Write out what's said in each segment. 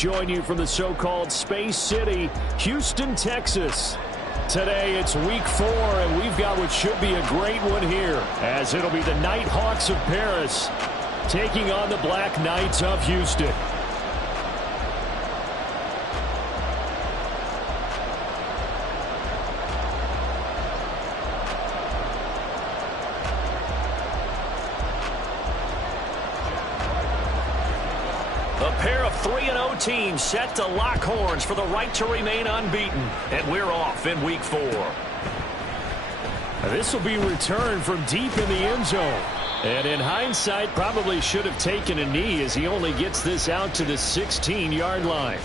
join you from the so-called Space City, Houston, Texas. Today it's week 4, and we've got what should be a great one here, as it'll be the NightHawks of Paris taking on the Black Knights of Houston. A pair of 3-0 teams set to lock horns for the right to remain unbeaten. And we're off in week 4. This will be returned from deep in the end zone. And in hindsight, probably should have taken a knee as he only gets this out to the 16-yard line.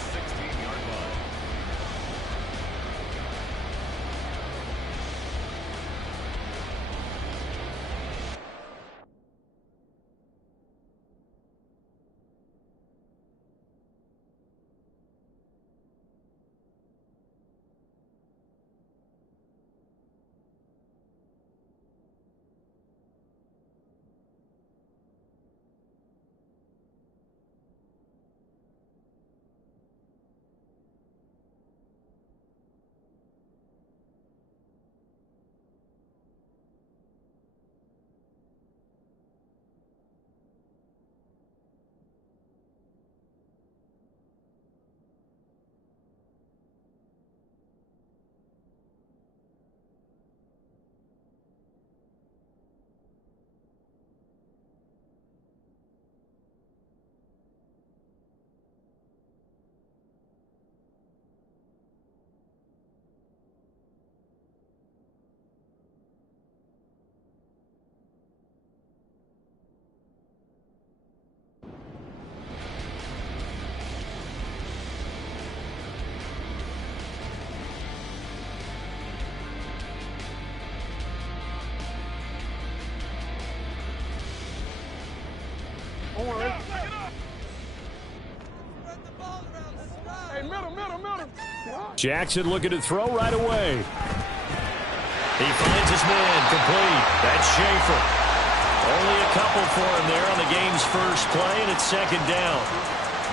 Jackson looking to throw right away. He finds his man complete. That's Schaefer. Only a couple for him there on the game's first play, and it's second down.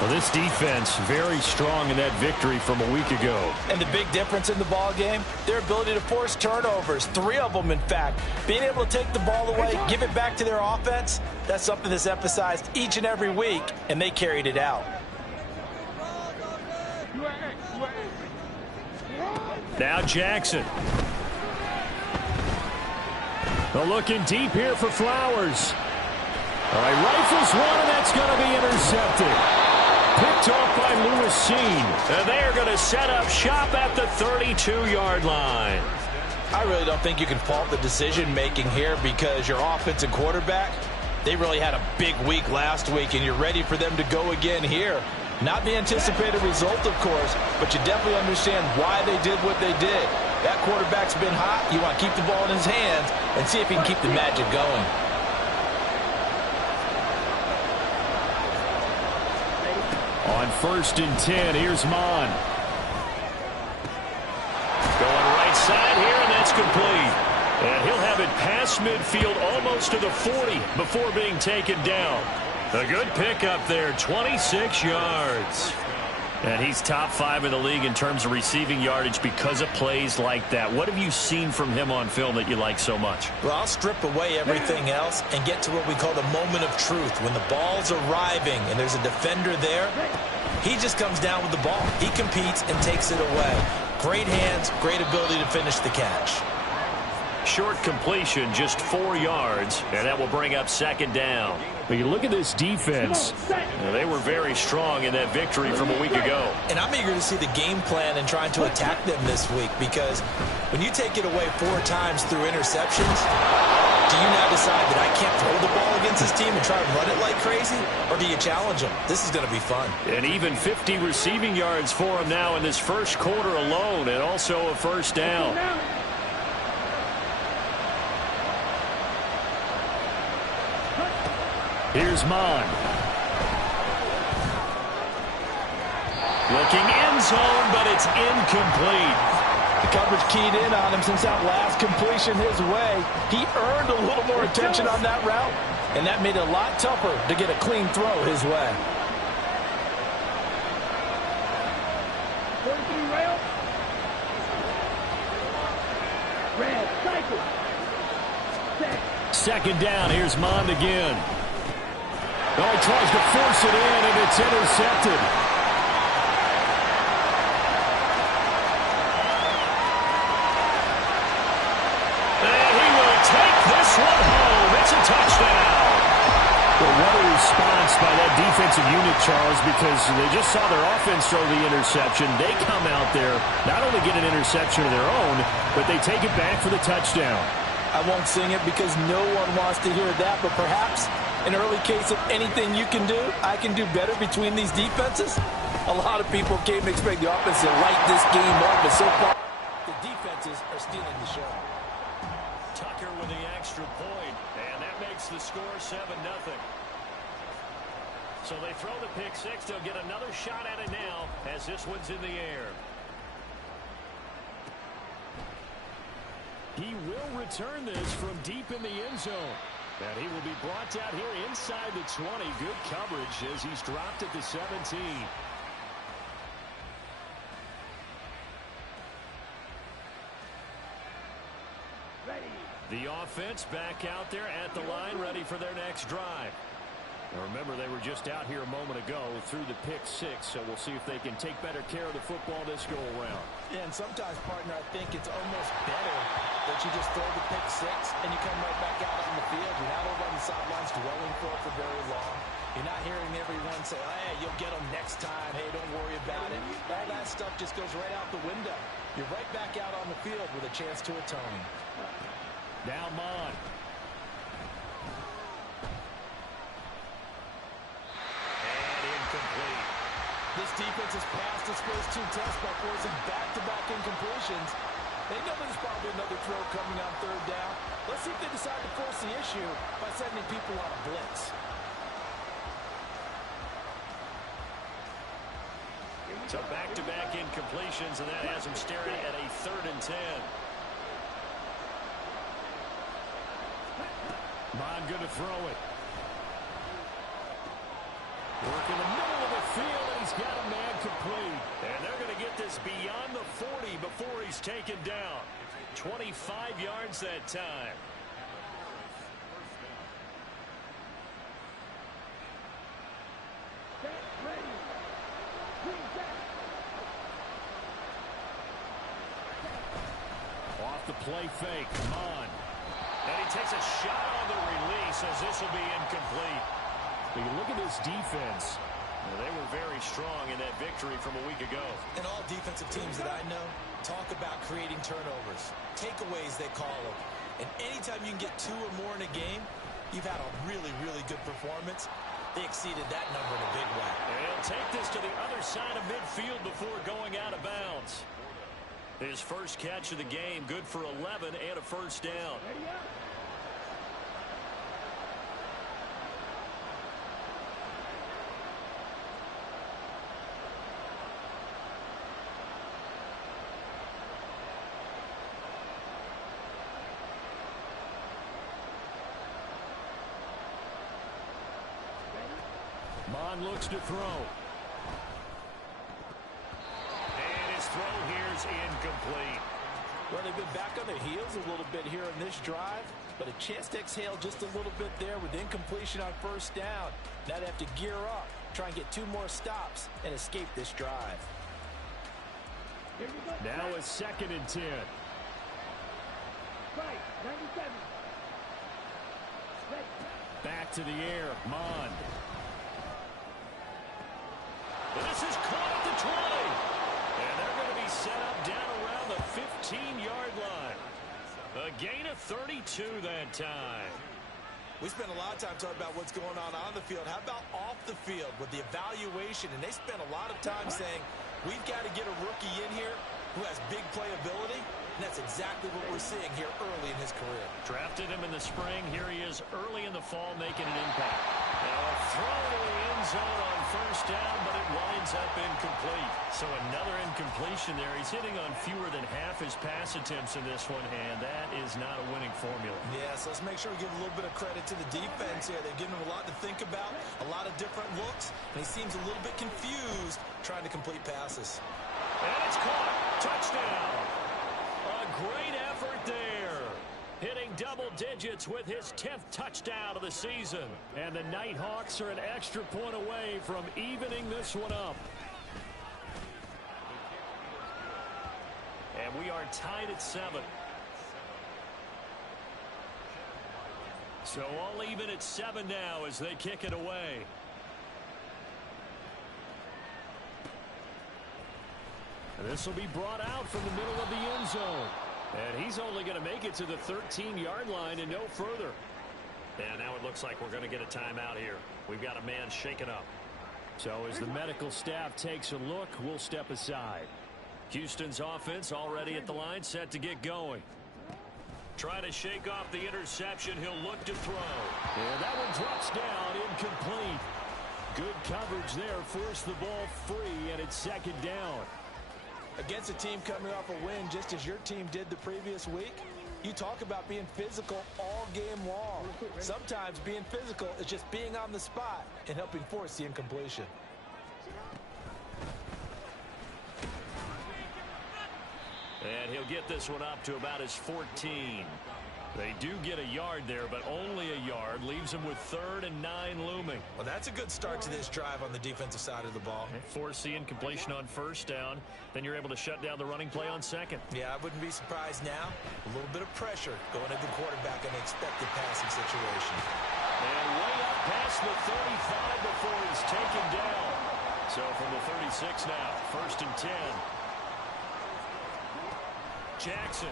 Well, this defense very strong in that victory from a week ago. And the big difference in the ball game, their ability to force turnovers, 3 of them in fact. Being able to take the ball away, give it back to their offense, that's something that's emphasized each and every week, and they carried it out. Now Jackson. They're looking deep here for Flowers. All right, rifles one, and that's going to be intercepted. Picked off by Lewisine. And they are going to set up shop at the 32-yard line. I really don't think you can fault the decision-making here because your offensive quarterback, they really had a big week last week, and you're ready for them to go again here. Not the anticipated result, of course, but you definitely understand why they did what they did. That quarterback's been hot. You want to keep the ball in his hands and see if he can keep the magic going. On 1st and 10, here's Mon. Going right side here, and that's complete. And he'll have it past midfield almost to the 40 before being taken down. A good pickup there, 26 yards. And he's top 5 in the league in terms of receiving yardage because of plays like that. What have you seen from him on film that you like so much? Well, I'll strip away everything else and get to what we call the moment of truth. When the ball's arriving and there's a defender there, he just comes down with the ball. He competes and takes it away. Great hands, great ability to finish the catch. Short completion, just 4 yards, and that will bring up second down. But you look at this defense, they were very strong in that victory from a week ago. And I'm eager to see the game plan and trying to attack them this week, because when you take it away 4 times through interceptions, do you now decide that I can't throw the ball against this team and try to run it like crazy? Or do you challenge them? This is going to be fun. And even 50 receiving yards for him now in this first quarter alone, and also a first down. Here's Mon. Looking end zone, but it's incomplete. The coverage keyed in on him since that last completion his way. He earned a little more attention on that route, and that made it a lot tougher to get a clean throw his way. Second down, here's Mond again. Oh, he tries to force it in, and it's intercepted. And he will take this one home. It's a touchdown. Well, what a response by that defensive unit, Charles, because they just saw their offense throw the interception. They come out there, not only get an interception of their own, but they take it back for the touchdown. I won't sing it because no one wants to hear that, but perhaps an early case of anything you can do, I can do better between these defenses. A lot of people came to expect the offense to light this game up, but so far the defenses are stealing the show. Tucker with the extra point, and that makes the score 7-0. So they throw the pick six. They'll get another shot at it now as this one's in the air. He will return this from deep in the end zone. And he will be brought down here inside the 20. Good coverage as he's dropped at the 17. The offense back out there at the line, ready for their next drive. Now remember, they were just out here a moment ago through the pick six, so we'll see if they can take better care of the football this go around. Yeah, and sometimes, partner, I think it's almost better that you just throw the pick six and you come right back out on the field. You're not over on the sidelines dwelling for it for very long. You're not hearing everyone say, hey, you'll get them next time. Hey, don't worry about it. All that stuff just goes right out the window. You're right back out on the field with a chance to atone. Now Mond. Incomplete. This defense has passed its first two tests by forcing back-to-back incompletions. They know there's probably another throw coming on third down. Let's see if they decide to force the issue by sending people on a blitz. So back-to-back incompletions, and that has them staring at a 3rd and 10. Mond going to throw it. Work in the middle of the field, and he's got a man complete. And they're going to get this beyond the 40 before he's taken down. 25 yards that time. Off the play fake, Mond. And he takes a shot on the release as this will be incomplete. But you look at this defense. They were very strong in that victory from a week ago. And all defensive teams that I know talk about creating turnovers. Takeaways, they call them. And anytime you can get 2 or more in a game, you've had a really, really good performance. They exceeded that number in a big way. And he'll take this to the other side of midfield before going out of bounds. His first catch of the game, good for 11 and a first down. Mond looks to throw. And his throw here's incomplete. Well, they've been back on their heels a little bit here in this drive, but a chance to exhale just a little bit there with incompletion on first down. Now they have to gear up, try and get 2 more stops, and escape this drive. Now a 2nd and 10. Back to the air, Mond. And this is caught at the 20. And they're going to be set up down around the 15-yard line. A gain of 32 that time. We spent a lot of time talking about what's going on the field. How about off the field with the evaluation? And they spent a lot of time saying, we've got to get a rookie in here who has big playability. and that's exactly what we're seeing here early in his career. Drafted him in the spring. Here he is early in the fall making an impact. Now a throw to the end zone on first down, but it winds up incomplete. So another incompletion there. He's hitting on fewer than half his pass attempts in this one, and that is not a winning formula. Yeah, so let's make sure we give a little bit of credit to the defense here. They've given him a lot to think about, a lot of different looks, and he seems a little bit confused trying to complete passes. And it's caught. Touchdown. A great effort there. Hitting double digits with his 10th touchdown of the season. And the NightHawks are an extra point away from evening this one up. And we are tied at 7. So all even at 7 now as they kick it away. And this will be brought out from the middle of the end zone. And he's only going to make it to the 13-yard line and no further. And now it looks like we're going to get a timeout here. We've got a man shaken up. So as the medical staff takes a look, we'll step aside. Houston's offense already at the line, set to get going. Trying to shake off the interception. He'll look to throw. And that one drops down, incomplete. Good coverage there, forced the ball free, and it's second down. Against a team coming off a win just as your team did the previous week, you talk about being physical all game long. Sometimes being physical is just being on the spot and helping force the incompletion. And he'll get this one up to about his 14. They do get a yard there, but only a yard. Leaves them with 3rd and 9 looming. Well, that's a good start to this drive on the defensive side of the ball. Force the incompletion on first down. Then you're able to shut down the running play on second. Yeah, I wouldn't be surprised now. A little bit of pressure going at the quarterback in an expected passing situation. And way up past the 35 before he's taken down. So from the 36 now, 1st and 10. Jackson.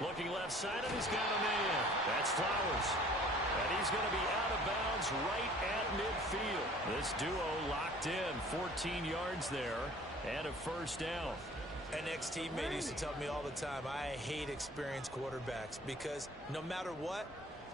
Looking left side, and he's got a man. That's Flowers. And he's going to be out of bounds right at midfield. This duo locked in, 14 yards there, and a first down. An ex-teammate used to tell me all the time, I hate experienced quarterbacks because no matter what,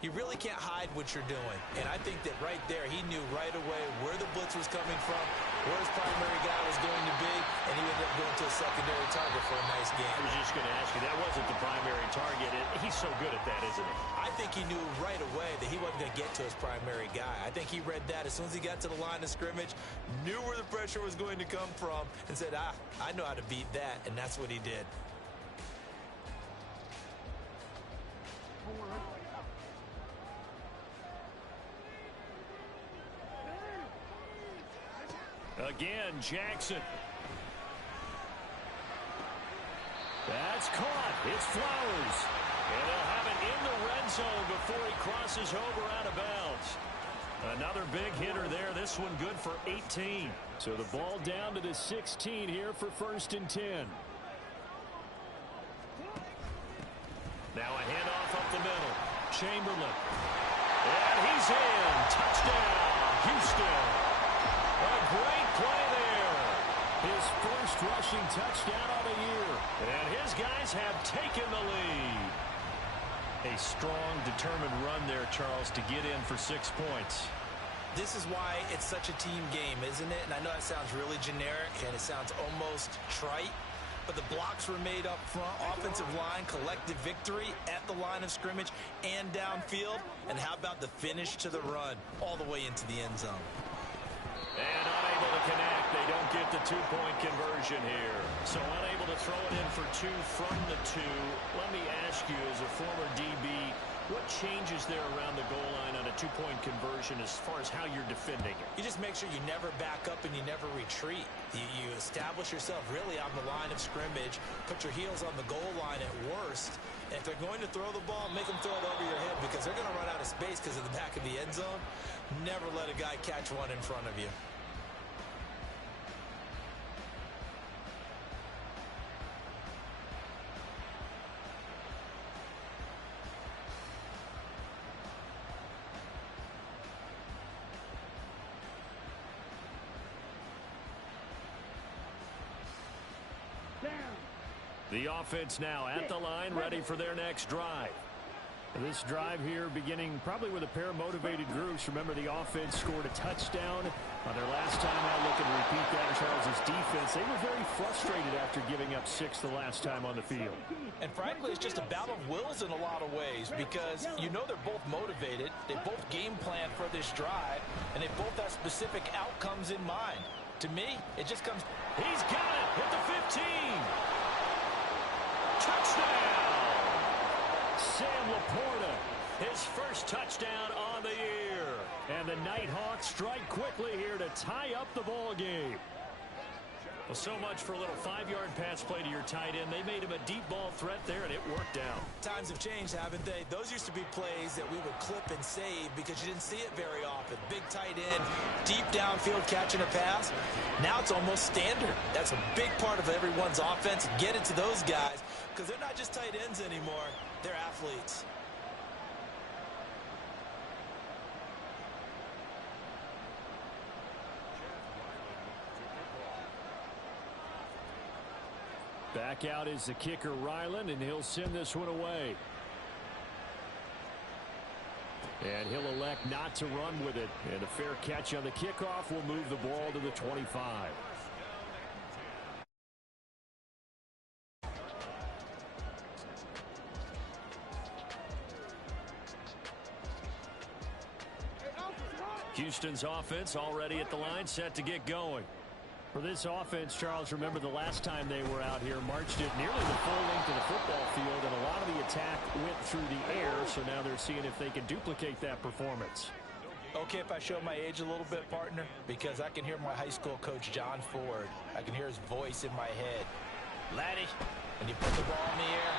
you really can't hide what you're doing. And I think that right there, he knew right away where the blitz was coming from, where his primary guy was going to be, and he ended up going to a secondary target for a nice game. I was just going to ask you, that wasn't the primary target. He's so good at that, isn't he? I think he knew right away that he wasn't going to get to his primary guy. I think he read that as soon as he got to the line of scrimmage, knew where the pressure was going to come from, and said, I know how to beat that, and that's what he did. Again, Jackson. That's caught. It's Flowers. And they'll have it in the red zone before he crosses over out of bounds. Another big hitter there. This one good for 18. So the ball down to the 16 here for 1st and 10. Now a handoff up the middle. Chamberlain. And he's in. Touchdown, Houston. A great play there. His first rushing touchdown of the year. And his guys have taken the lead. A strong, determined run there, Charles, to get in for 6 points. This is why it's such a team game, isn't it? And I know it sounds really generic and it sounds almost trite, but the blocks were made up front. Offensive line, collective victory at the line of scrimmage and downfield. And how about the finish to the run all the way into the end zone? And unable to connect. They don't get the 2-point conversion here. So unable to throw it in for 2 from the 2. Let me ask you, as a former DB, what changes there around the goal line on a 2-point conversion as far as how you're defending it? You just make sure you never back up and you never retreat. You establish yourself really on the line of scrimmage, put your heels on the goal line at worst, and if they're going to throw the ball, make them throw it over your head because they're going to run out of space because of the back of the end zone. Never let a guy catch one in front of you. The offense now at the line, ready for their next drive. This drive here beginning probably with a pair of motivated groups. Remember, the offense scored a touchdown on their last time out. Looking to repeat that. Charles' defense, they were very frustrated after giving up 6 the last time on the field. And frankly, it's just a battle of wills in a lot of ways because you know they're both motivated. They both game plan for this drive, and they both have specific outcomes in mind. To me, it just comes. He's got it at the 15. Touchdown! Sam Laporta, his first touchdown on the year. And the NightHawks strike quickly here to tie up the ball game. Well, so much for a little 5-yard pass play to your tight end. They made him a deep ball threat there, and it worked out. Times have changed, haven't they? Those used to be plays that we would clip and save because you didn't see it very often. Big tight end, deep downfield catching a pass. Now it's almost standard. That's a big part of everyone's offense. Get it to those guys because they're not just tight ends anymore. They're athletes. Back out is the kicker, Ryland, and he'll send this one away. And he'll elect not to run with it. And a fair catch on the kickoff will move the ball to the 25. Houston's offense already at the line, set to get going. For this offense, Charles, remember the last time they were out here, marched it nearly the full length of the football field, and a lot of the attack went through the air, so now they're seeing if they can duplicate that performance. Okay, if I show my age a little bit, partner, because I can hear my high school coach, John Ford. I can hear his voice in my head. Laddie, when you put the ball in the air,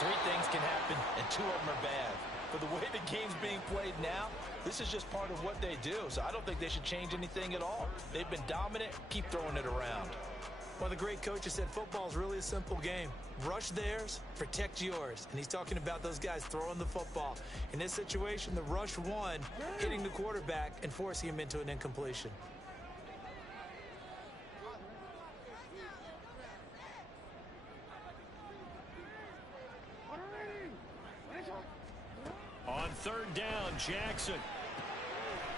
3 things can happen, and 2 of them are bad. But the way the game's being played now, this is just part of what they do, so I don't think they should change anything at all. They've been dominant. Keep throwing it around. Well, the great coach has said football is really a simple game. Rush theirs, protect yours. And he's talking about those guys throwing the football. In this situation, the rush won, hitting the quarterback and forcing him into an incompletion. On 3rd down, Jackson.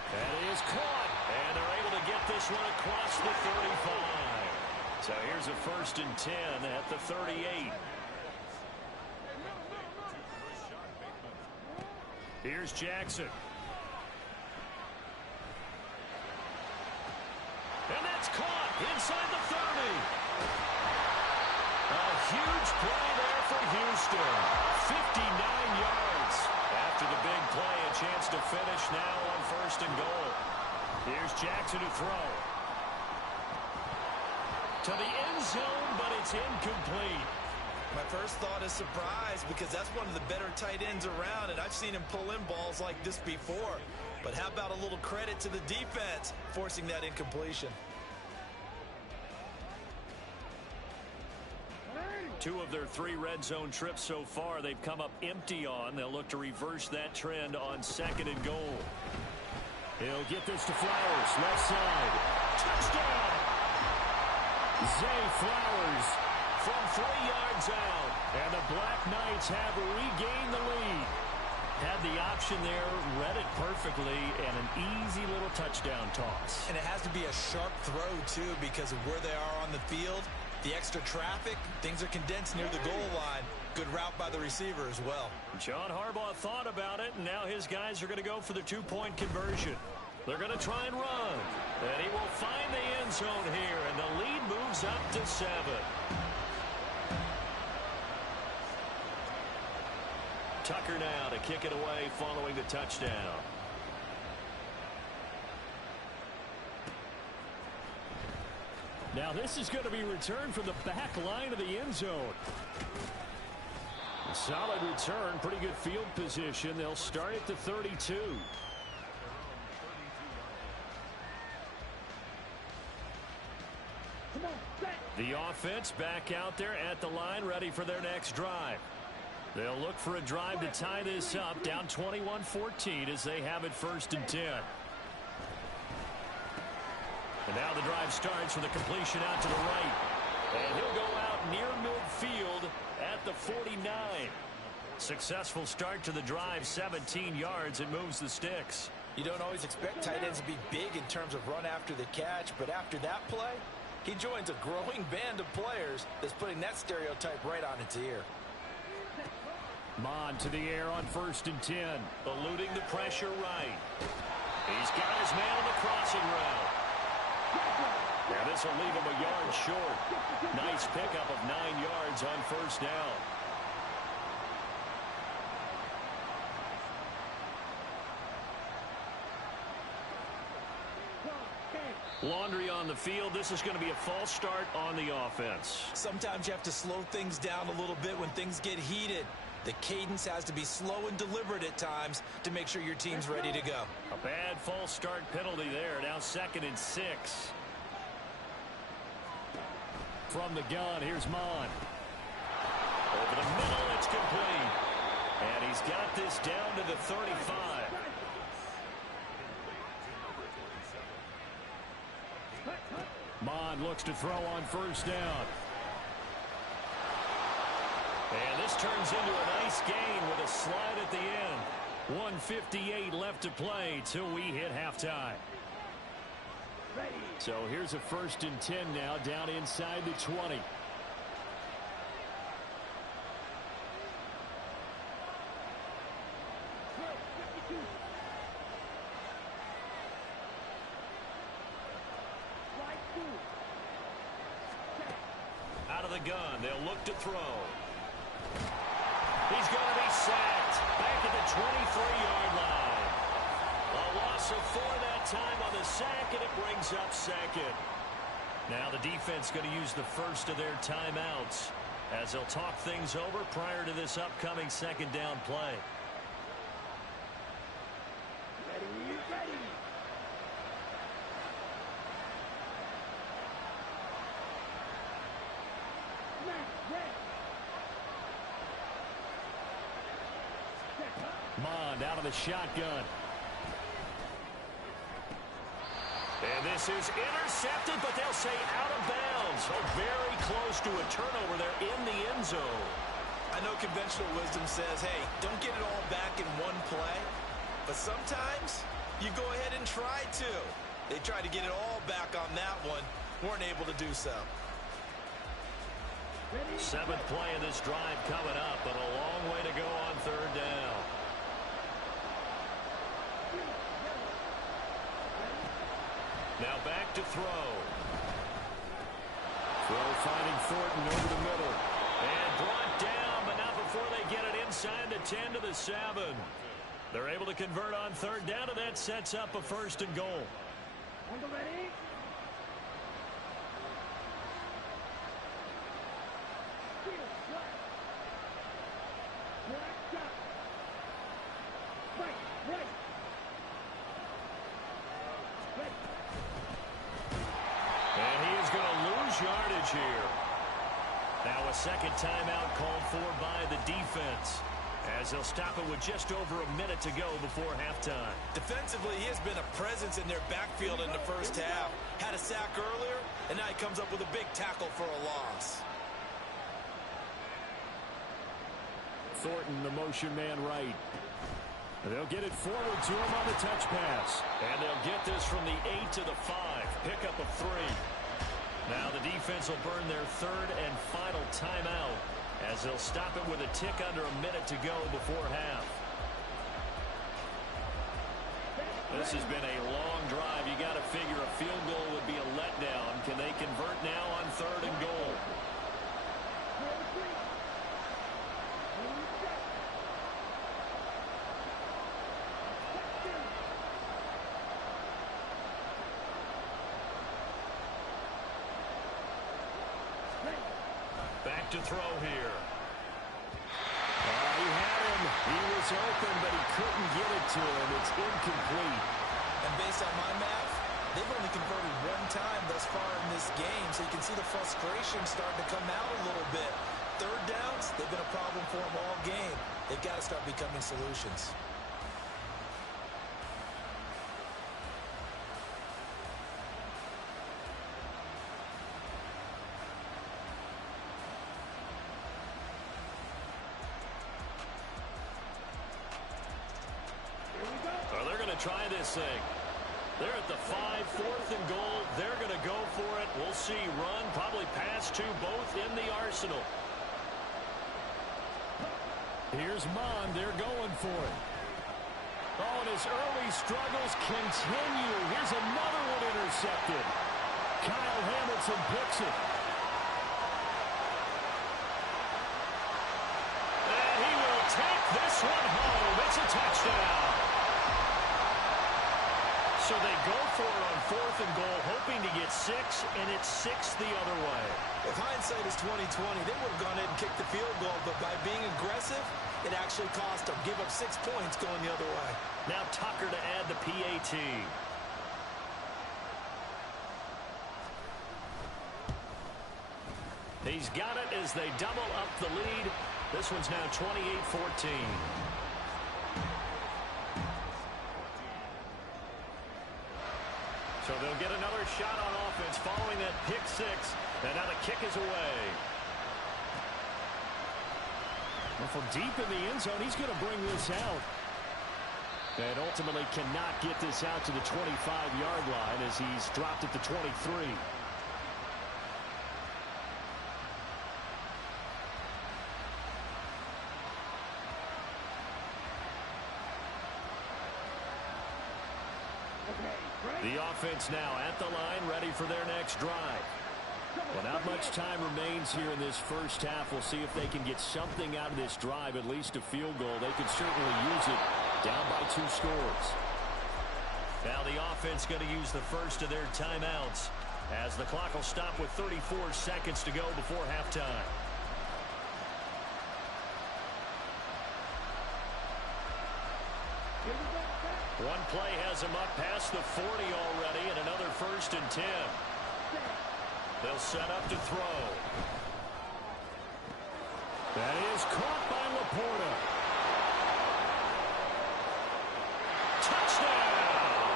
That is caught, and they're able to get this one across the 35. So here's a 1st and 10 at the 38. Here's Jackson. And that's caught inside the 30. A huge play there for Houston. 59 yards. After the big play, a chance to finish now on 1st and goal. Here's Jackson to throw. To the end zone, but it's incomplete. My first thought is surprise because that's one of the better tight ends around, and I've seen him pull in balls like this before. But how about a little credit to the defense forcing that incompletion? 2 of their 3 red zone trips so far, they've come up empty on. They'll look to reverse that trend on 2nd and goal. He'll get this to Flowers, left side. Touchdown! Zay Flowers from 3 yards out. And the Black Knights have regained the lead. Had the option there, read it perfectly, and an easy little touchdown toss. And it has to be a sharp throw, too, because of where they are on the field. The extra traffic, things are condensed near the goal line. Good route by the receiver as well. John Harbaugh thought about it, and now his guys are going to go for the 2-point conversion. They're going to try and run. And he will find the end zone here, and the lead moves up to 7. Tucker now to kick it away following the touchdown. Now this is going to be returned from the back line of the end zone. A solid return, pretty good field position. They'll start at the 32. The offense back out there at the line, ready for their next drive. They'll look for a drive to tie this up, down 21-14 as they have it 1st and 10. And now the drive starts with a completion out to the right. And he'll go out near midfield at the 49. Successful start to the drive, 17 yards, and moves the sticks. You don't always expect tight ends to be big in terms of run after the catch, but after that play, he joins a growing band of players that's putting that stereotype right on its ear. Mon to the air on 1st and 10, eluding the pressure right. He's got his man on the crossing route. Now this will leave him a yard short. Nice pickup of 9 yards on 1st down. Laundry on the field. This is going to be a false start on the offense. Sometimes you have to slow things down a little bit when things get heated. The cadence has to be slow and deliberate at times to make sure your team's ready to go. A bad false start penalty there. Now 2nd and 6. From the gun, here's Mon. Over the middle, it's complete. And he's got this down to the 35. Mon looks to throw on 1st down. And this turns into a nice gain with a slide at the end. 1:58 left to play till we hit halftime. So here's a 1st and 10 now, down inside the 20. Out of the gun, they'll look to throw. He's going to be sacked back at the 23-yard line. A loss of 4 that time on the sack, and it brings up 2nd. Now the defense going to use the first of their timeouts as they'll talk things over prior to this upcoming 2nd down play. Ready. Mond out of the shotgun. And this is intercepted, but they'll say out of bounds. Oh, very close to a turnover there in the end zone. I know conventional wisdom says, hey, don't get it all back in one play. But sometimes you go ahead and try to. They tried to get it all back on that one. Weren't able to do so. 7th play of this drive coming up, but a long way to go on 3rd down. Now back to throw. Throw finding Thornton over the middle. And brought down, but not before they get it inside the 10 to the 7. They're able to convert on 3rd down, and that sets up a 1st and goal. Ready? And he is going to lose yardage here. Now a 2nd timeout called for by the defense, as they'll stop it with just over a minute to go before halftime. Defensively, he has been a presence in their backfield in the first half. Had a sack earlier, and now he comes up with a big tackle for a loss. Thornton, the motion man right. They'll get it forward to him on the touch pass. And they'll get this from the 8 to the 5. Pickup of 3. Now the defense will burn their 3rd and final timeout, as they'll stop it with a tick under a minute to go before half. This has been a long drive. You got to figure a field goal would be a letdown. Can they convert now on 3rd and goal? Back to throw here. He had him. He was open, but he couldn't get it to him. It's incomplete. And based on my math, they've only converted 1 time thus far in this game, so you can see the frustration starting to come out a little bit. 3rd downs, they've been a problem for them all game. They've got to start becoming solutions. to try this thing. They're at the 5, 4th and goal. They're going to go for it. We'll see. Run, probably pass to both in the arsenal. Here's Mon. They're going for it. Oh, and his early struggles continue. Here's another one intercepted. Kyle Hamilton picks it. And he will take this one home. It's a touchdown. So they go for it on 4th and goal, hoping to get 6, and it's 6 the other way. If hindsight is 20/20, they would have gone ahead and kicked the field goal, but by being aggressive, it actually cost them. Give up 6 points going the other way. Now Tucker to add the PAT. He's got it as they double up the lead. This one's now 28-14. So they'll get another shot on offense following that pick 6. And now the kick is away. Well, from deep in the end zone, he's going to bring this out. And ultimately cannot get this out to the 25-yard line as he's dropped at the 23. The offense now at the line, ready for their next drive. Well, not much time remains here in this first half. We'll see if they can get something out of this drive, at least a field goal. They could certainly use it, down by 2 scores. Now the offense going to use the first of their timeouts as the clock will stop with 34 seconds to go before halftime. One play has him up past the 40 already, and another 1st and 10. They'll set up to throw. That is caught by Laporta. Touchdown!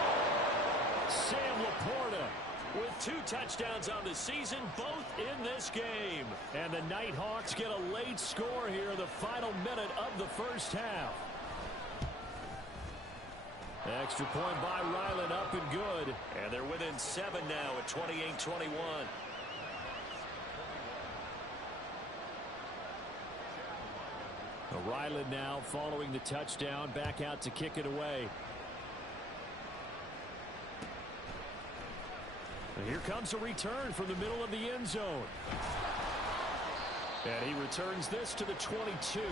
Sam Laporta with 2 touchdowns on the season, both in this game. And the NightHawks get a late score here in the final minute of the first half. Extra point by Ryland, up and good. And they're within 7 now at 28-21. Ryland now following the touchdown, back out to kick it away. And here comes a return from the middle of the end zone. And he returns this to the 22.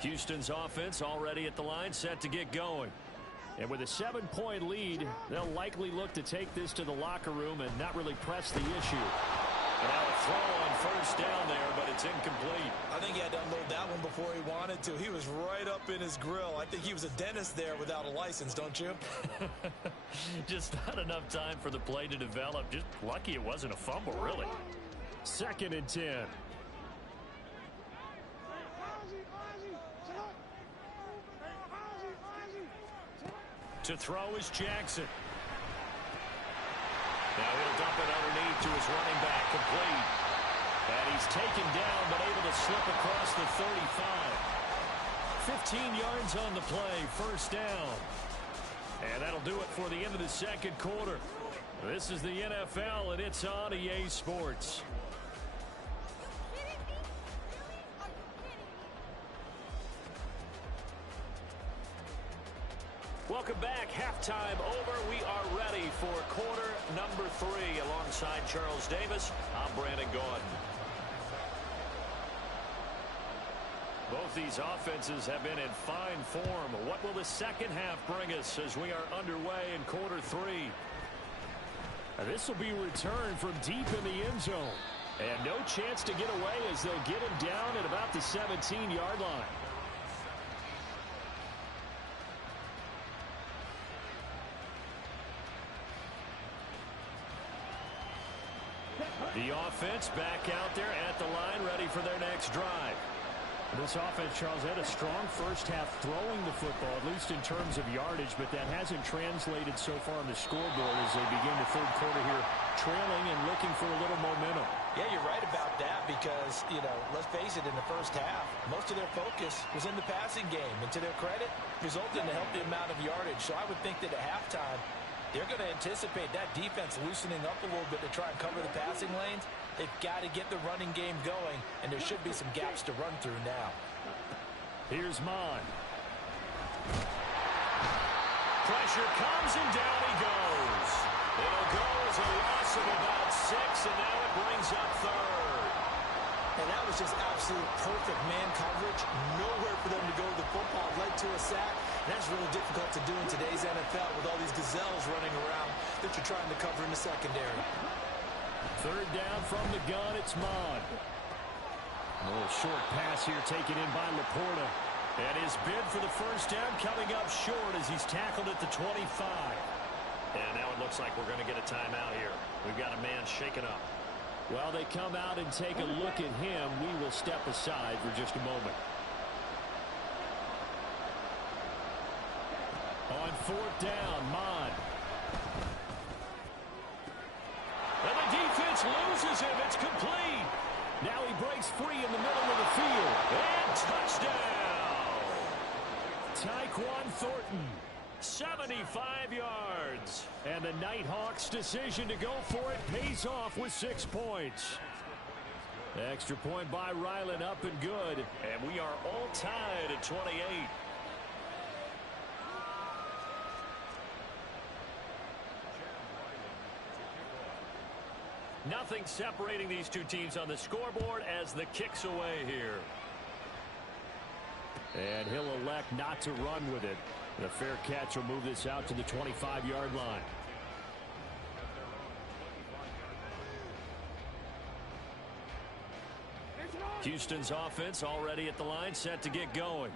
Houston's offense already at the line, set to get going. And with a 7-point lead, they'll likely look to take this to the locker room and not really press the issue. And now a throw on 1st down there, but it's incomplete. I think he had to unload that one before he wanted to. He was right up in his grill. I think he was a dentist there without a license, don't you? Just not enough time for the play to develop. Just lucky it wasn't a fumble, really. 2nd and 10. To throw is Jackson. Now he'll dump it underneath to his running back, complete. And he's taken down, but able to slip across the 35. 15 yards on the play, 1st down. And that'll do it for the end of the 2nd quarter. This is the NFL, and it's on EA Sports. Welcome back. Halftime over. We are ready for quarter number 3. Alongside Charles Davis, I'm Brandon Gaudin. Both these offenses have been in fine form. What will the second half bring us as we are underway in quarter 3? This will be returned from deep in the end zone. And no chance to get away as they'll get him down at about the 17-yard line. The offense back out there at the line, ready for their next drive. This offense, Charles, had a strong first half throwing the football, at least in terms of yardage, but that hasn't translated so far on the scoreboard as they begin the 3rd quarter here, trailing and looking for a little momentum. Yeah, you're right about that because, let's face it, in the first half, most of their focus was in the passing game. And to their credit, resulted in a healthy amount of yardage. So I would think that at halftime, they're going to anticipate that defense loosening up a little bit to try and cover the passing lanes. They've got to get the running game going, and there should be some gaps to run through now. Here's Mon. Pressure comes, and down he goes. It'll go as a loss of about 6, and now it brings up third. And that was just absolute perfect man coverage. Nowhere for them to go with the football. Led to a sack. And that's really difficult to do in today's NFL with all these gazelles running around that you're trying to cover in the secondary. Third down from the gun, it's Mon. A little short pass here taken in by Laporta. And his bid for the first down coming up short as he's tackled at the 25. And now it looks like we're going to get a timeout here. We've got a man shaken up. While they come out and take a look at him, we will step aside for just a moment. On fourth down, Mon. And the defense loses him. It's complete. Now he breaks free in the middle of the field. And touchdown! Tyquan Thornton, 75 yards. And the NightHawks' decision to go for it pays off with 6 points. Extra point by Ryland, up and good. And we are all tied at 28. Nothing separating these two teams on the scoreboard as the kick's away here. And he'll elect not to run with it. And a fair catch will move this out to the 25-yard line. Houston's offense already at the line, set to get going.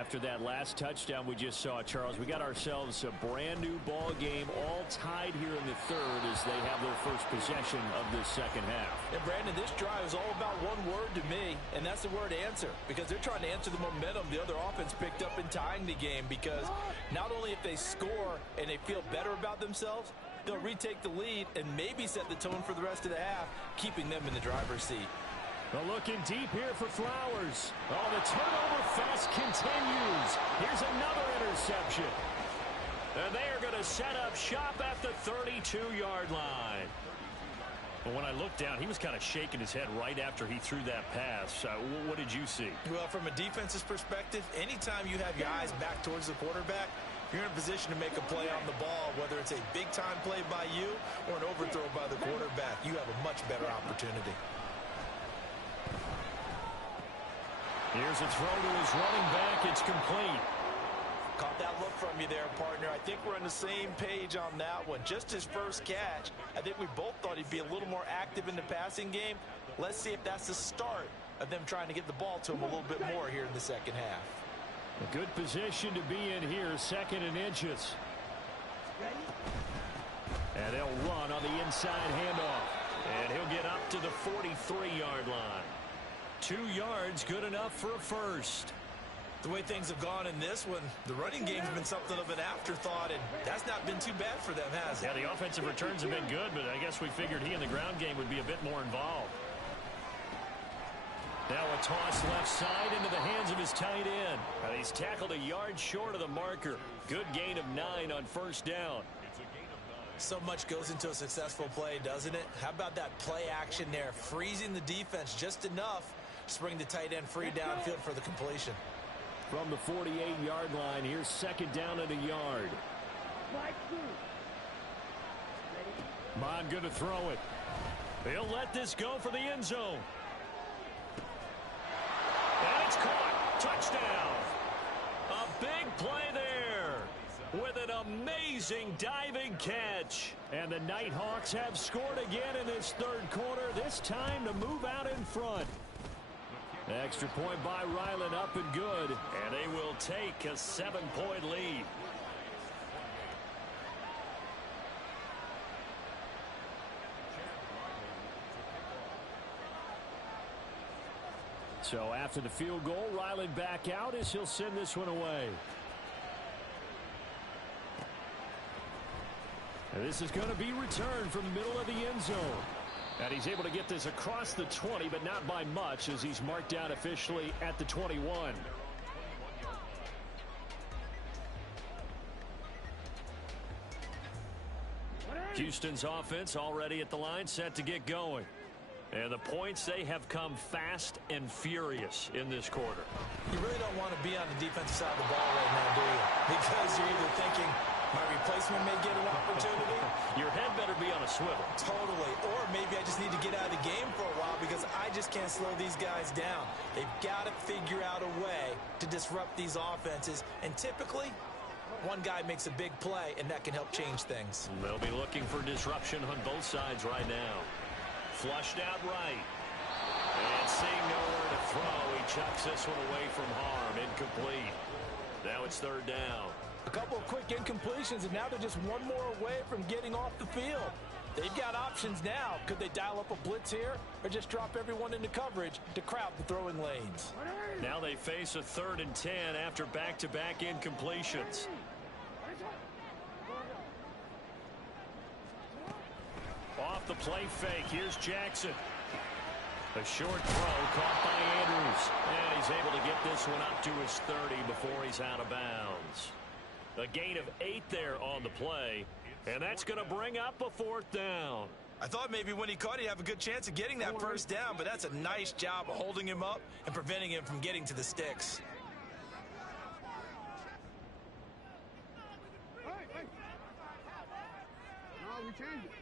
After that last touchdown we just saw, Charles, we got ourselves a brand new ball game, all tied here in the third as they have their first possession of this second half. And Brandon, this drive is all about one word to me, and that's the word answer, because they're trying to answer the momentum the other offense picked up in tying the game, because not only if they score and they feel better about themselves, they'll retake the lead and maybe set the tone for the rest of the half, keeping them in the driver's seat. Well, looking deep here for Flowers. Oh, the turnover fest continues. Here's another interception. And they are going to set up shop at the 32-yard line. But when I looked down, he was kind of shaking his head right after he threw that pass. What did you see? Well, from a defense's perspective, anytime you have your eyes back towards the quarterback, you're in a position to make a play on the ball, whether it's a big-time play by you or an overthrow by the quarterback. You have a much better opportunity. Here's a throw to his running back. It's complete. Caught that look from you there, partner. I think we're on the same page on that one. Just his first catch. I think we both thought he'd be a little more active in the passing game. Let's see if that's the start of them trying to get the ball to him a little bit more here in the second half. A good position to be in here, 2nd and inches. And they'll run on the inside handoff. And he'll get up to the 43-yard line. 2 yards, good enough for a first. The way things have gone in this one, the running game's been something of an afterthought, and that's not been too bad for them, has it? Yeah, the offensive returns have been good, but I guess we figured he in the ground game would be a bit more involved. Now a toss left side into the hands of his tight end. He's tackled a yard short of the marker. Good gain of 9 on first down. So much goes into a successful play, doesn't it? How about that play action there, freezing the defense just enough to bring the tight end free downfield for the completion. From the 48-yard line, here's 2nd down and a yard. Mon going to throw it. He'll let this go for the end zone. And it's caught. Touchdown. A big play there with an amazing diving catch. And the NightHawks have scored again in this third quarter, this time to move out in front. Extra point by Ryland, up and good. And they will take a 7-point lead. So after the field goal, Ryland back out as he'll send this one away. And this is going to be returned from the middle of the end zone. And he's able to get this across the 20, but not by much, as he's marked down officially at the 21. Houston's offense already at the line, set to get going. And the points, they have come fast and furious in this quarter. You really don't want to be on the defensive side of the ball right now, do you? Because you're either thinking, my replacement may get an opportunity. Your head better be on a swivel. Totally. Or maybe I just need to get out of the game for a while because I just can't slow these guys down. They've got to figure out a way to disrupt these offenses. And typically, one guy makes a big play, and that can help change things. They'll be looking for disruption on both sides right now. Flushed out right. And seeing nowhere to throw, he chucks this one away from harm. Incomplete. Now it's third down. A couple of quick incompletions, and now they're just one more away from getting off the field. They've got options now. Could they dial up a blitz here or just drop everyone into coverage to crowd the throwing lanes? Now they face a 3rd and 10 after back-to-back incompletions. Off the play fake. Here's Jackson. A short throw caught by Andrews. And he's able to get this one up to his 30 before he's out of bounds. A gain of 8 there on the play. And that's going to bring up a 4th down. I thought maybe when he caught it, he'd have a good chance of getting that first down, but that's a nice job of holding him up and preventing him from getting to the sticks. No, we changed it.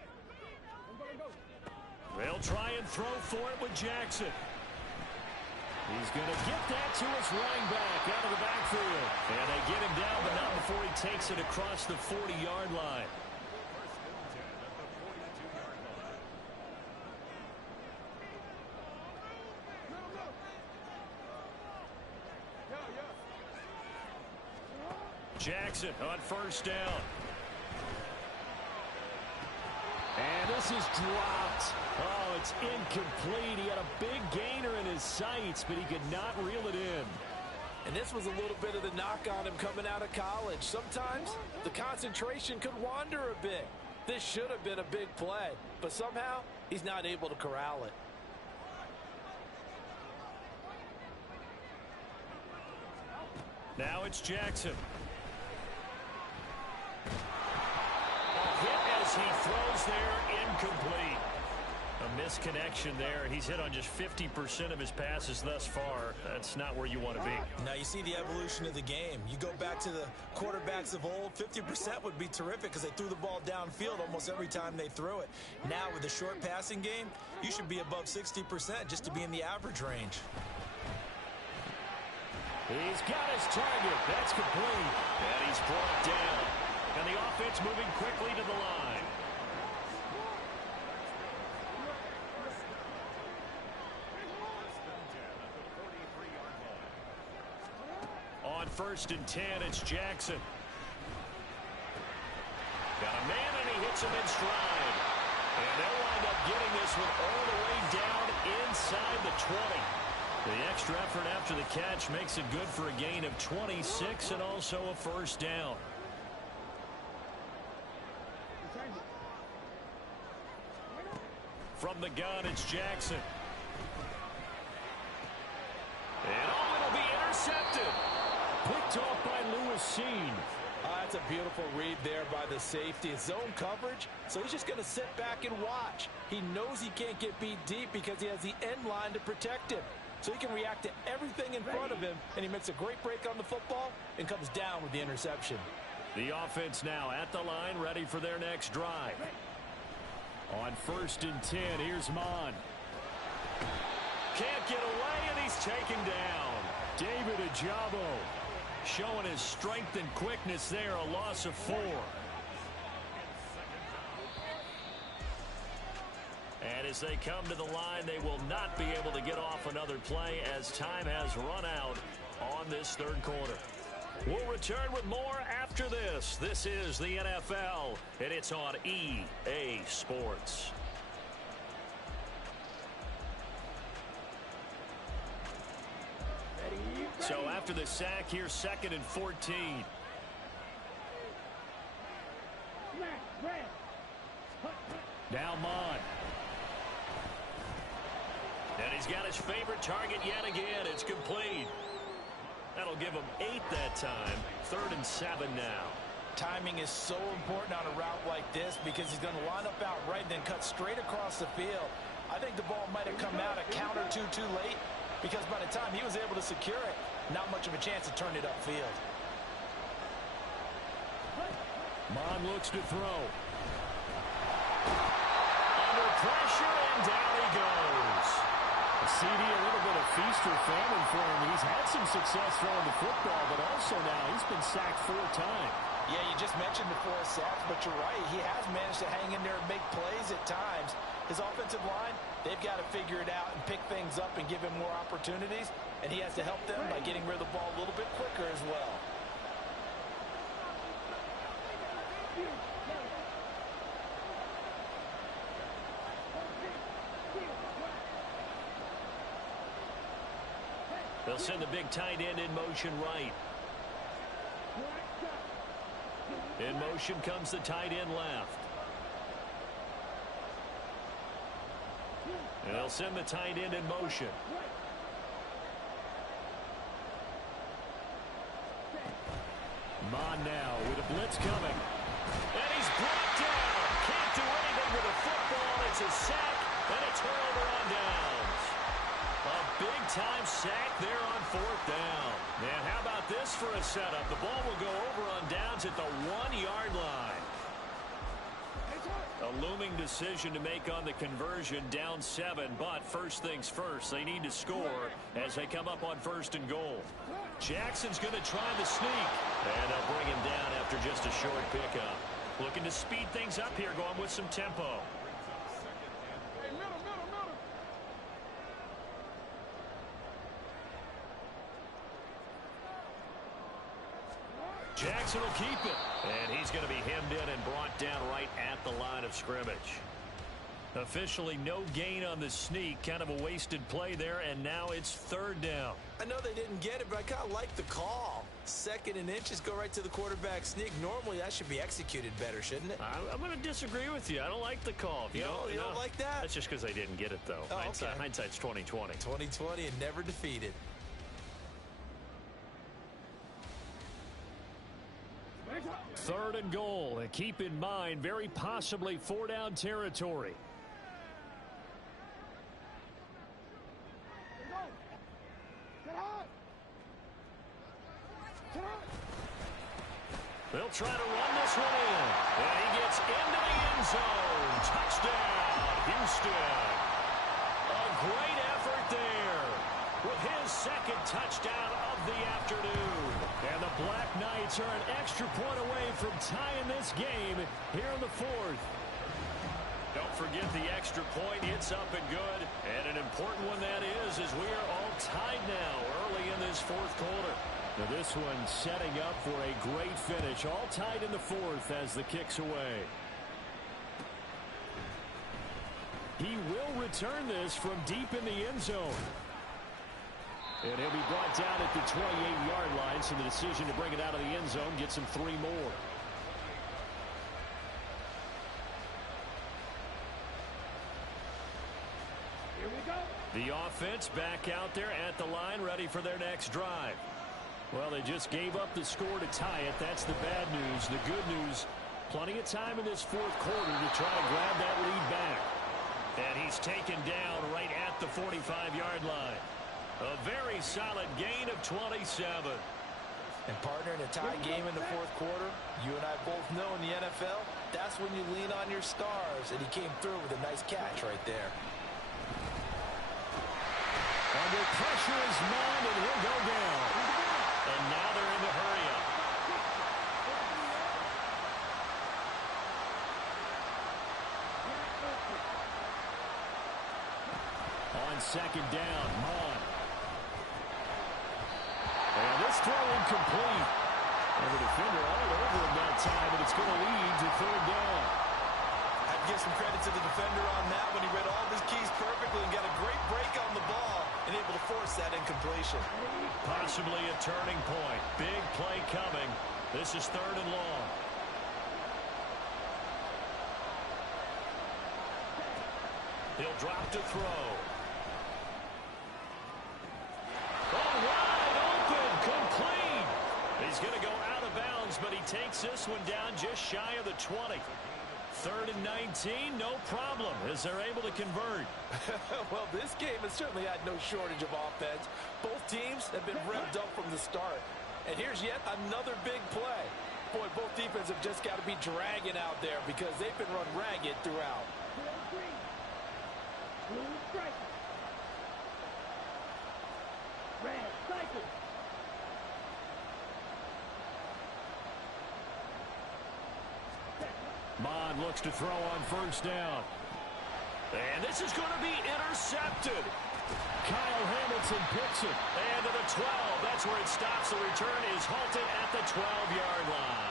They'll try and throw for it with Jackson. He's going to get that to his running back out of the backfield. And they get him down, but not before he takes it across the 40-yard line. Jackson on first down. And this is dropped. Oh, it's incomplete. He had a big gainer in his sights, but he could not reel it in. And this was a little bit of the knock on him coming out of college. Sometimes the concentration could wander a bit. This should have been a big play, but somehow he's not able to corral it. Now it's Jackson. Hit as he throws there, incomplete. A misconnection there. He's hit on just 50% of his passes thus far. That's not where you want to be. Now you see the evolution of the game. You go back to the quarterbacks of old, 50% would be terrific because they threw the ball downfield almost every time they threw it. Now with the short passing game, you should be above 60% just to be in the average range. He's got his target. That's complete. And he's brought down. And the offense moving quickly to the line. On 1st and 10, it's Jackson. Got a man, and he hits him in stride. And they'll wind up getting this one all the way down inside the 20. The extra effort after the catch makes it good for a gain of 26 and also a first down. From the gun, it's Jackson. And it'll be intercepted. Picked off by Lewis Seen. That's a beautiful read there by the safety. It's zone coverage, so he's just going to sit back and watch. He knows he can't get beat deep because he has the end line to protect him. So he can react to everything in front of him, and he makes a great break on the football and comes down with the interception. The offense now at the line, ready for their next drive. On 1st and 10, here's Mon. Can't get away, and he's taken down. David Ajabo showing his strength and quickness there, a loss of 4. And as they come to the line, they will not be able to get off another play as time has run out on this 3rd quarter. We'll return with more after this. This is the NFL, and it's on EA Sports. So after the sack, here's 2nd and 14. Now Mon. And he's got his favorite target yet again. It's complete. That'll give him 8 that time. 3rd and 7 now. Timing is so important on a route like this because he's going to line up out right and then cut straight across the field. I think the ball might have come out a count or two too late because by the time he was able to secure it, not much of a chance to turn it upfield. Mon looks to throw. Under pressure, and down he goes. A CD, a little bit of feast or famine for him. He's had some success throwing the football, but also now he's been sacked 4 times. Yeah, you just mentioned the 4 sacks, but you're right. He has managed to hang in there and make plays at times. His offensive line, they've got to figure it out and pick things up and give him more opportunities, and he has to help them by getting rid of the ball a little bit quicker as well. They'll send the big tight end in motion right. In motion comes the tight end left. And they'll send the tight end in motion. Mon now with a blitz coming. And he's brought down. Can't do anything with a football. It's a sack and a turnover on downs. A big-time sack there on 4th down. And how about this for a setup? The ball will go over on downs at the 1-yard line. A looming decision to make on the conversion, down 7. But first things first, they need to score as they come up on 1st and goal. Jackson's going to try the sneak. And they'll bring him down after just a short pickup. Looking to speed things up here, going with some tempo. Jackson will keep it. And he's going to be hemmed in and brought down right at the line of scrimmage. Officially no gain on the sneak. Kind of a wasted play there, and now it's 3rd down. I know they didn't get it, but I kind of like the call. 2nd and inches, go right to the quarterback sneak. Normally, that should be executed better, shouldn't it? I'm going to disagree with you. I don't like the call. You don't like that? That's just because they didn't get it, though. Oh, okay. Hindsight's 20/20. 20/20 and never defeated. Third and goal. And keep in mind, very possibly 4-down territory. They'll try to run this one in. And he gets into the end zone. Touchdown, Houston. A great effort there with his 2nd touchdown of the afternoon. And the Black Knights are an extra point away from tying this game here in the 4th. Don't forget the extra point. It's up and good. And an important one that is, as we are all tied now early in this 4th quarter. Now this one setting up for a great finish. All tied in the 4th as the kick's away. He will return this from deep in the end zone. And he'll be brought down at the 28-yard line, so the decision to bring it out of the end zone gets him 3 more. Here we go. The offense back out there at the line, ready for their next drive. Well, they just gave up the score to tie it. That's the bad news. The good news, plenty of time in this 4th quarter to try to grab that lead back. And he's taken down right at the 45-yard line. A very solid gain of 27. And partner, in a tie game in the 4th quarter, you and I both know in the NFL, that's when you lean on your stars. And he came through with a nice catch right there. Under pressure is Mon, and he'll go down. And now they're in the hurry-up. On 2nd down, Mon. And this throw incomplete. And the defender all over him that time, and it's going to lead to 3rd down. I'd give some credit to the defender on that when he read all of his keys perfectly and got a great break on the ball and able to force that incompletion. Possibly a turning point. Big play coming. This is 3rd and long. He'll drop to throw. going to go out of bounds, but he takes this one down just shy of the 20. 3rd and 19, no problem, as they're able to convert. Well, this game has certainly had no shortage of offense. Both teams have been revved up from the start. And here's yet another big play. Boy, both defenses have just got to be dragging out there because they've been run ragged throughout. Blue striker. Red cycle. Mond looks to throw on 1st down. And this is going to be intercepted. Kyle Hamilton picks it. And to the 12. That's where it stops. The return is halted at the 12-yard line.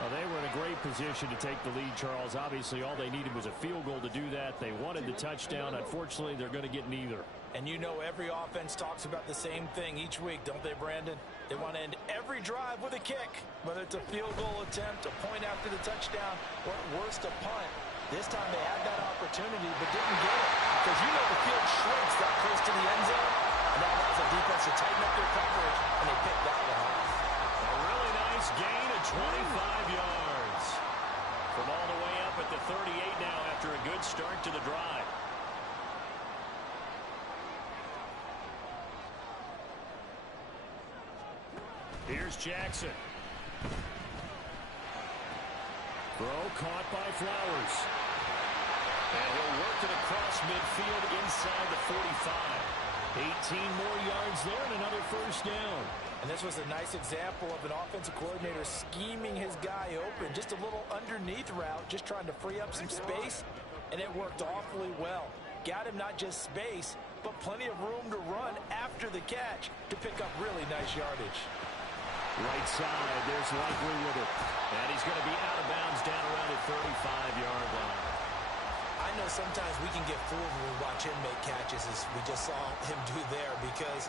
Well, they were in a great position to take the lead, Charles. Obviously, all they needed was a field goal to do that. They wanted the touchdown. Unfortunately, they're going to get neither. And you know every offense talks about the same thing each week, don't they, Brandon? They want to end every drive with a kick, whether it's a field goal attempt, a point after the touchdown, or at worst, a punt. This time they had that opportunity but didn't get it because you know the field shrinks that close to the end zone, and that allows the defense to tighten up their coverage, and they pick that one off. A really nice gain of 25 yards. From all the way up at the 38 now after a good start to the drive. Here's Jackson. Throw caught by Flowers. And he'll work it across midfield inside the 45. 18 more yards there and another 1st down. And this was a nice example of an offensive coordinator scheming his guy open. Just a little underneath route, just trying to free up some space, and it worked awfully well. Got him not just space, but plenty of room to run after the catch to pick up really nice yardage. Right side, there's Likely with it. And he's going to be out of bounds down around the 35-yard line. I know sometimes we can get fooled when we watch him make catches, as we just saw him do there, because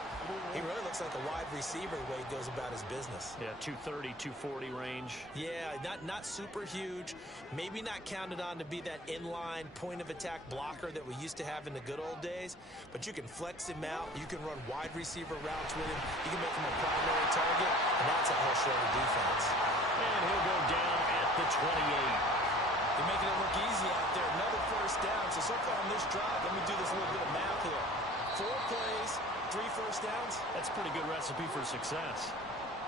he really looks like a wide receiver the way he goes about his business. Yeah, 230, 240 range. Yeah, not super huge. Maybe not counted on to be that inline point-of-attack blocker that we used to have in the good old days, but you can flex him out. You can run wide receiver routes with him. You can make him a primary target, and that's how he'll show the defense. And he'll go down at the 28. They're making it look easy out there. Another 1st down. So far on this drive, let me do this little bit of math here. 4 plays, 3 1st downs. That's a pretty good recipe for success.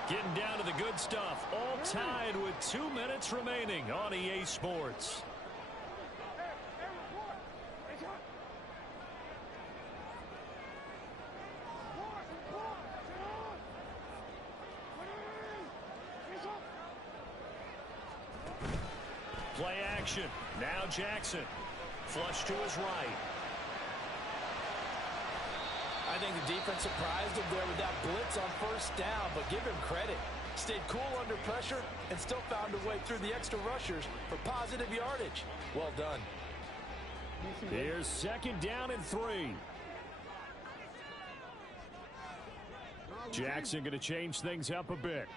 Getting down to the good stuff. All tied with 2 minutes remaining on EA Sports. Play action. Now Jackson. Flush to his right. I think the defense surprised him there with that blitz on 1st down, but give him credit. Stayed cool under pressure and still found a way through the extra rushers for positive yardage. Well done. Here's 2nd down and 3. Jackson going to change things up a bit.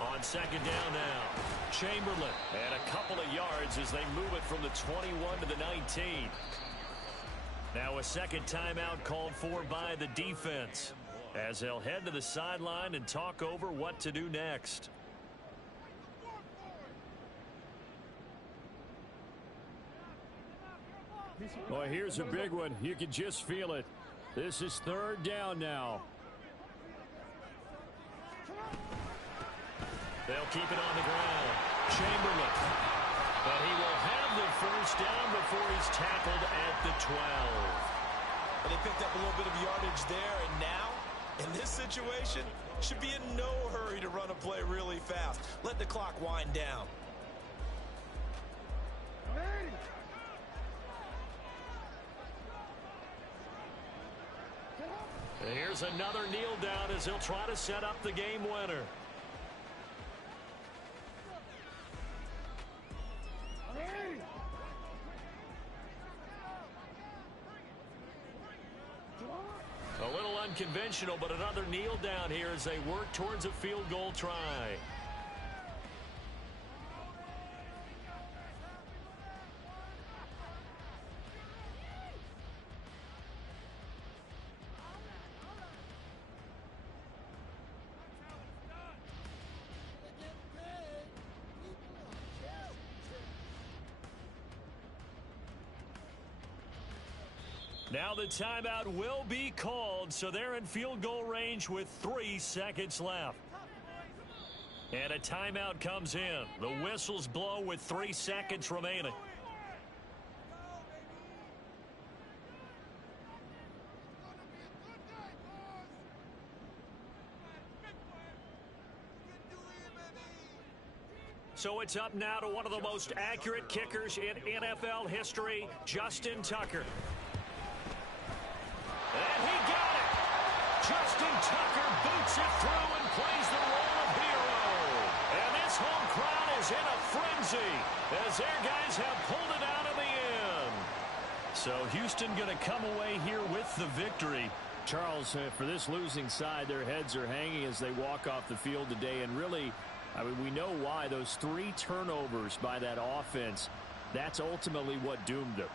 On 2nd down now, Chamberlain, and a couple of yards as they move it from the 21 to the 19. Now a 2nd timeout called for by the defense as they'll head to the sideline and talk over what to do next. Well, here's a big one. You can just feel it. This is 3rd down now. They'll keep it on the ground. Chamberlain. But he will have the 1st down before he's tackled at the 12. And they picked up a little bit of yardage there, and now, in this situation, should be in no hurry to run a play really fast. Let the clock wind down. And here's another kneel down as he'll try to set up the game winner. A little unconventional, but another kneel down here as they work towards a field goal try. Now the timeout will be called, so they're in field goal range with 3 seconds left. And a timeout comes in. The whistles blow with 3 seconds remaining. So it's up now to one of the most accurate kickers in NFL history, Justin Tucker. And he got it! Justin Tucker boots it through and plays the role of hero. And this home crowd is in a frenzy as their guys have pulled it out in the end. So Houston going to come away here with the victory. Charles, for this losing side, their heads are hanging as they walk off the field today. And really, I mean, we know why. Those 3 turnovers by that offense, that's ultimately what doomed them.